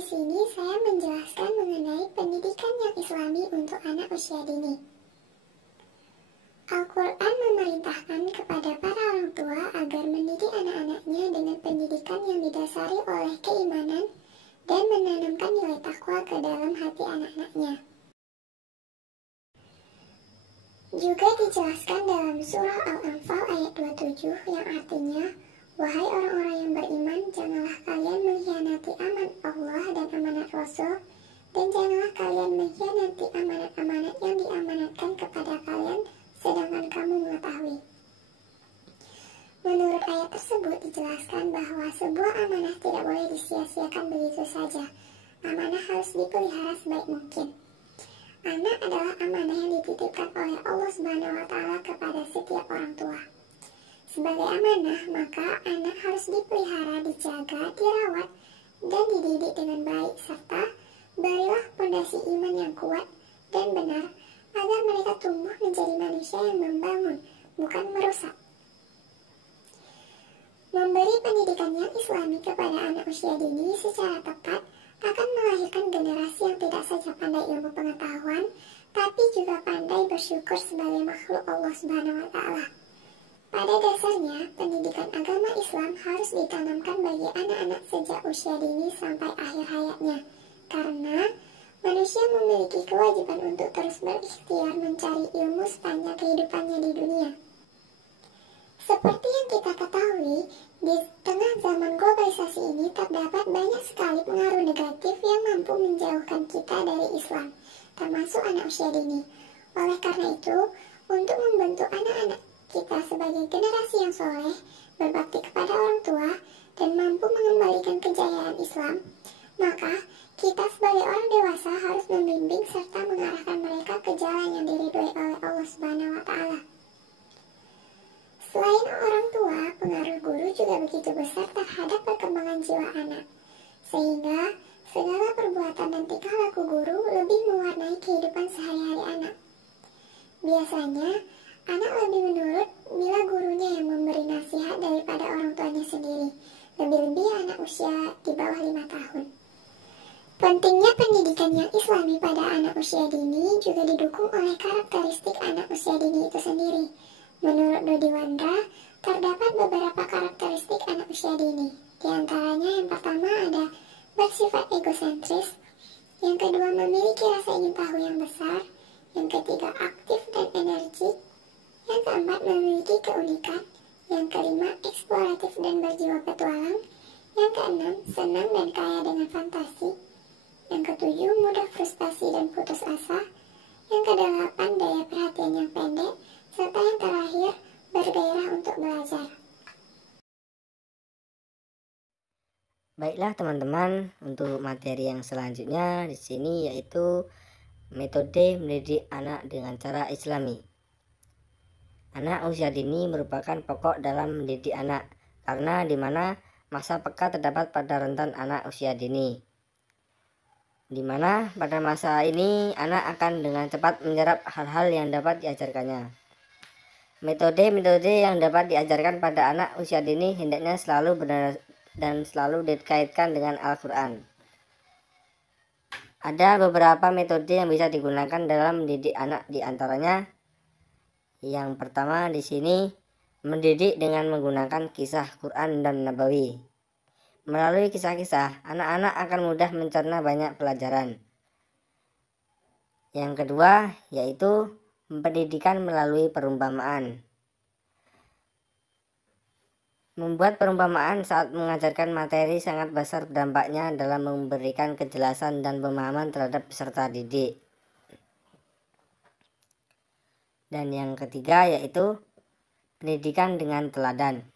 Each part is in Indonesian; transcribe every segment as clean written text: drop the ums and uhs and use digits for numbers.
di sini saya menjelaskan mengenai pendidikan yang Islami untuk anak usia dini. Al-Quran memerintahkan kepada para orang tua agar mendidik anak-anaknya dengan pendidikan yang didasari oleh keimanan dan menanamkan nilai takwa ke dalam hati anak-anaknya. Juga dijelaskan dalam surah Al-Anfal ayat 27 yang artinya, wahai orang-orang yang beriman, janganlah kalian mengkhianati amanat Allah dan amanat Rasul, dan janganlah kalian mengkhianati amanat-amanat yang diamanatkan kepada kalian, sedangkan kamu mengetahui. Menurut ayat tersebut dijelaskan bahwa sebuah amanah tidak boleh disia-siakan begitu saja. Amanah harus dipelihara sebaik mungkin. Anak adalah amanah yang dititipkan oleh Allah SWT kepada setiap orang tua. Sebagai amanah, maka anak harus dipelihara, dijaga, dirawat, dan dididik dengan baik, serta berilah fondasi iman yang kuat dan benar agar mereka tumbuh menjadi manusia yang membangun, bukan merusak. Memberi pendidikan yang Islami kepada anak usia dini secara tepat akan melahirkan generasi yang tidak saja pandai ilmu pengetahuan, tapi juga pandai bersyukur sebagai makhluk Allah SWT. Pada dasarnya, pendidikan agama Islam harus ditanamkan bagi anak-anak sejak usia dini sampai akhir hayatnya, karena manusia memiliki kewajiban untuk terus berikhtiar mencari ilmu sepanjang kehidupannya di dunia. Seperti yang kita ketahui, di tengah zaman globalisasi ini terdapat banyak sekali pengaruh negatif yang mampu menjauhkan kita dari Islam, termasuk anak usia dini. Oleh karena itu, untuk membentuk anak-anak kita sebagai generasi yang soleh, berbakti kepada orang tua, dan mampu mengembalikan kejayaan Islam, maka kita sebagai orang dewasa harus membimbing serta mengarahkan mereka ke jalan yang diridhoi oleh Allah SWT. Selain orang tua, pengaruh guru juga begitu besar terhadap perkembangan jiwa anak, sehingga segala perbuatan dan tingkah laku guru lebih mewarnai kehidupan sehari-hari anak. Biasanya, anak lebih menurut bila gurunya yang memberi nasihat daripada orang tuanya sendiri, lebih-lebih anak usia di bawah 5 tahun. Pentingnya pendidikan yang Islami pada anak usia dini juga didukung oleh karakteristik anak usia dini itu sendiri. Menurut Dodi Wandra, terdapat beberapa karakteristik anak usia dini. Di antaranya yang pertama ada bersifat egosentris, yang kedua memiliki rasa ingin tahu yang besar, yang ketiga aktif dan energik, yang keempat memiliki keunikan, yang kelima eksploratif dan berjiwa petualang, yang keenam senang dan kaya dengan fantasi, yang ketujuh mudah frustasi dan putus asa, yang kedelapan daya perhatian yang pendek, serta yang terakhir bergairah untuk belajar. Baiklah teman-teman, untuk materi yang selanjutnya di sini yaitu metode mendidik anak dengan cara Islami. Anak usia dini merupakan pokok dalam mendidik anak, karena di mana masa peka terdapat pada rentan anak usia dini, di mana pada masa ini anak akan dengan cepat menyerap hal-hal yang dapat diajarkannya. Metode-metode yang dapat diajarkan pada anak usia dini hendaknya selalu benar dan selalu dikaitkan dengan Al-Quran. Ada beberapa metode yang bisa digunakan dalam mendidik anak, di antaranya yang pertama di sini mendidik dengan menggunakan kisah Quran dan Nabawi. Melalui kisah-kisah, anak-anak akan mudah mencerna banyak pelajaran. Yang kedua yaitu pendidikan melalui perumpamaan. Membuat perumpamaan saat mengajarkan materi sangat besar dampaknya dalam memberikan kejelasan dan pemahaman terhadap peserta didik. Dan yang ketiga yaitu pendidikan dengan teladan.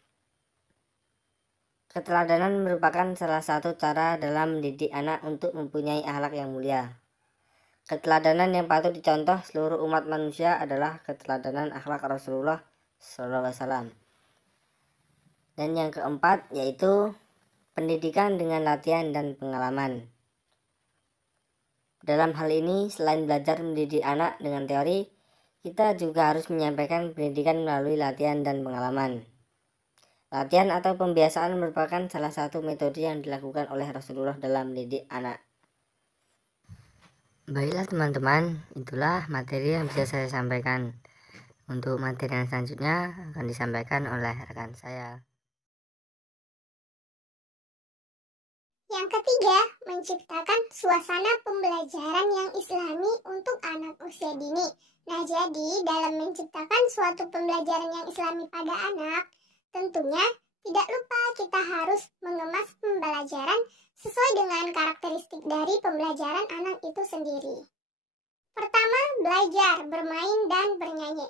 Keteladanan merupakan salah satu cara dalam mendidik anak untuk mempunyai akhlak yang mulia. Keteladanan yang patut dicontoh seluruh umat manusia adalah keteladanan akhlak Rasulullah SAW. Dan yang keempat yaitu pendidikan dengan latihan dan pengalaman. Dalam hal ini, selain belajar mendidik anak dengan teori, kita juga harus menyampaikan pendidikan melalui latihan dan pengalaman. Latihan atau pembiasaan merupakan salah satu metode yang dilakukan oleh Rasulullah dalam mendidik anak. Baiklah teman-teman, itulah materi yang bisa saya sampaikan. Untuk materi yang selanjutnya akan disampaikan oleh rekan saya. Yang ketiga, menciptakan suasana pembelajaran yang islami untuk anak usia dini. Nah, jadi dalam menciptakan suatu pembelajaran yang islami pada anak, tentunya tidak lupa kita harus mengemas pembelajaran sesuai dengan karakteristik dari pembelajaran anak itu sendiri. Pertama, belajar, bermain, dan bernyanyi.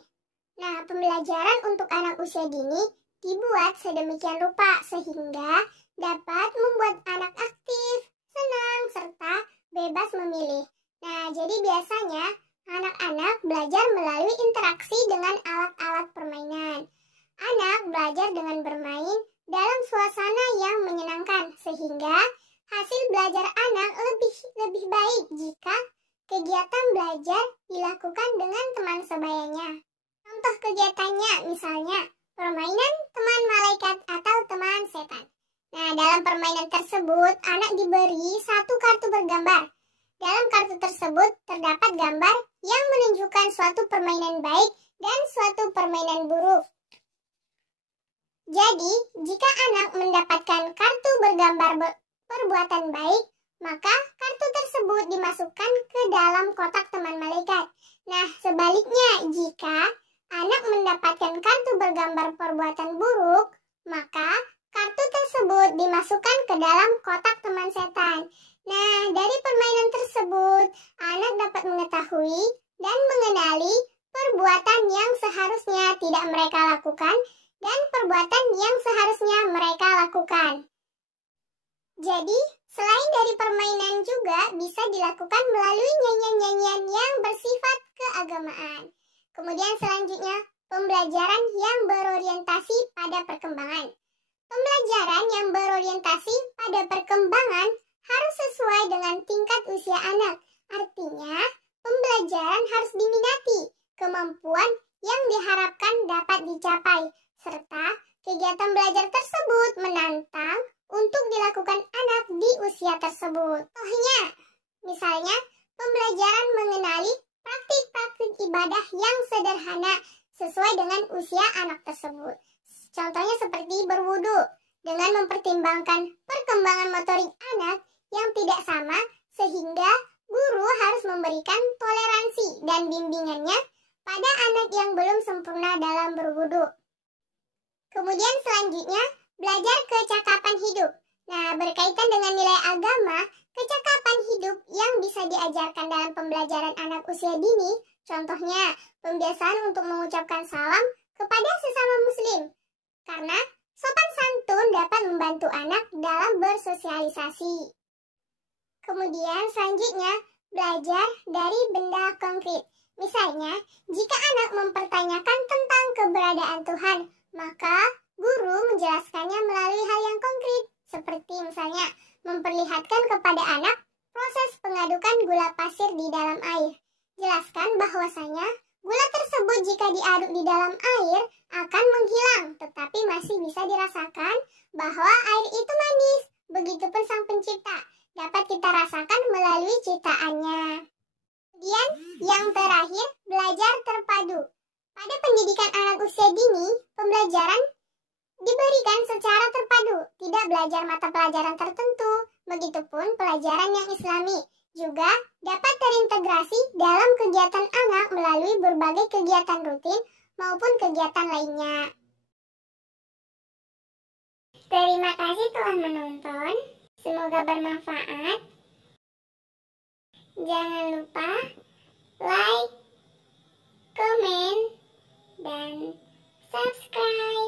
Nah, pembelajaran untuk anak usia dini dibuat sedemikian rupa sehingga dapat membuat anak aktif, senang, serta bebas memilih. Nah, jadi biasanya anak-anak belajar melalui interaksi dengan alat-alat permainan. Anak belajar dengan bermain dalam suasana yang menyenangkan, sehingga hasil belajar anak lebih baik jika kegiatan belajar dilakukan dengan teman sebayanya. Contoh kegiatannya misalnya permainan teman malaikat atau teman setan. Nah, dalam permainan tersebut, anak diberi satu kartu bergambar. Dalam kartu tersebut terdapat gambar yang menunjukkan suatu permainan baik dan suatu permainan buruk. Jadi, jika anak mendapatkan kartu bergambar perbuatan baik, maka kartu tersebut dimasukkan ke dalam kotak teman malaikat. Nah, sebaliknya, jika anak mendapatkan kartu bergambar perbuatan buruk, maka kartu tersebut dimasukkan ke dalam kotak teman setan. Nah, dari permainan tersebut, anak dapat mengetahui dan mengenali perbuatan yang seharusnya tidak mereka lakukan dan perbuatan yang seharusnya mereka lakukan. Jadi, selain dari permainan juga bisa dilakukan melalui nyanyian-nyanyian yang bersifat keagamaan. Kemudian selanjutnya, pembelajaran yang berorientasi pada perkembangan. Pembelajaran yang berorientasi pada perkembangan harus sesuai dengan tingkat usia anak. Artinya, pembelajaran harus diminati, kemampuan yang diharapkan dapat dicapai, serta kegiatan belajar tersebut menantang untuk dilakukan anak di usia tersebut. Contohnya, misalnya pembelajaran mengenali praktik-praktik ibadah yang sederhana sesuai dengan usia anak tersebut. Contohnya seperti berwudu, dengan mempertimbangkan perkembangan motorik anak yang tidak sama, sehingga guru harus memberikan toleransi dan bimbingannya pada anak yang belum sempurna dalam berwudu. Kemudian selanjutnya, belajar kecakapan hidup. Nah, berkaitan dengan nilai agama, kecakapan hidup yang bisa diajarkan dalam pembelajaran anak usia dini, contohnya pembiasaan untuk mengucapkan salam kepada sesama muslim, karena sopan santun dapat membantu anak dalam bersosialisasi. Kemudian selanjutnya, belajar dari benda konkret. Misalnya, jika anak mempertanyakan tentang keberadaan Tuhan, maka guru menjelaskannya melalui hal yang konkret, seperti misalnya memperlihatkan kepada anak proses pengadukan gula pasir di dalam air. Jelaskan bahwasanya gula tersebut jika diaduk di dalam air akan menghilang, tetapi masih bisa dirasakan bahwa air itu manis. Begitupun Sang Pencipta dapat kita rasakan melalui ciptaannya. Kemudian yang terakhir, belajar terpadu. Pada pendidikan anak usia dini, pembelajaran diberikan secara terpadu, tidak belajar mata pelajaran tertentu. Begitupun pelajaran yang islami juga dapat terintegrasi dalam kegiatan anak melalui berbagai kegiatan rutin maupun kegiatan lainnya. Terima kasih telah menonton, semoga bermanfaat. Jangan lupa like, komen, dan subscribe.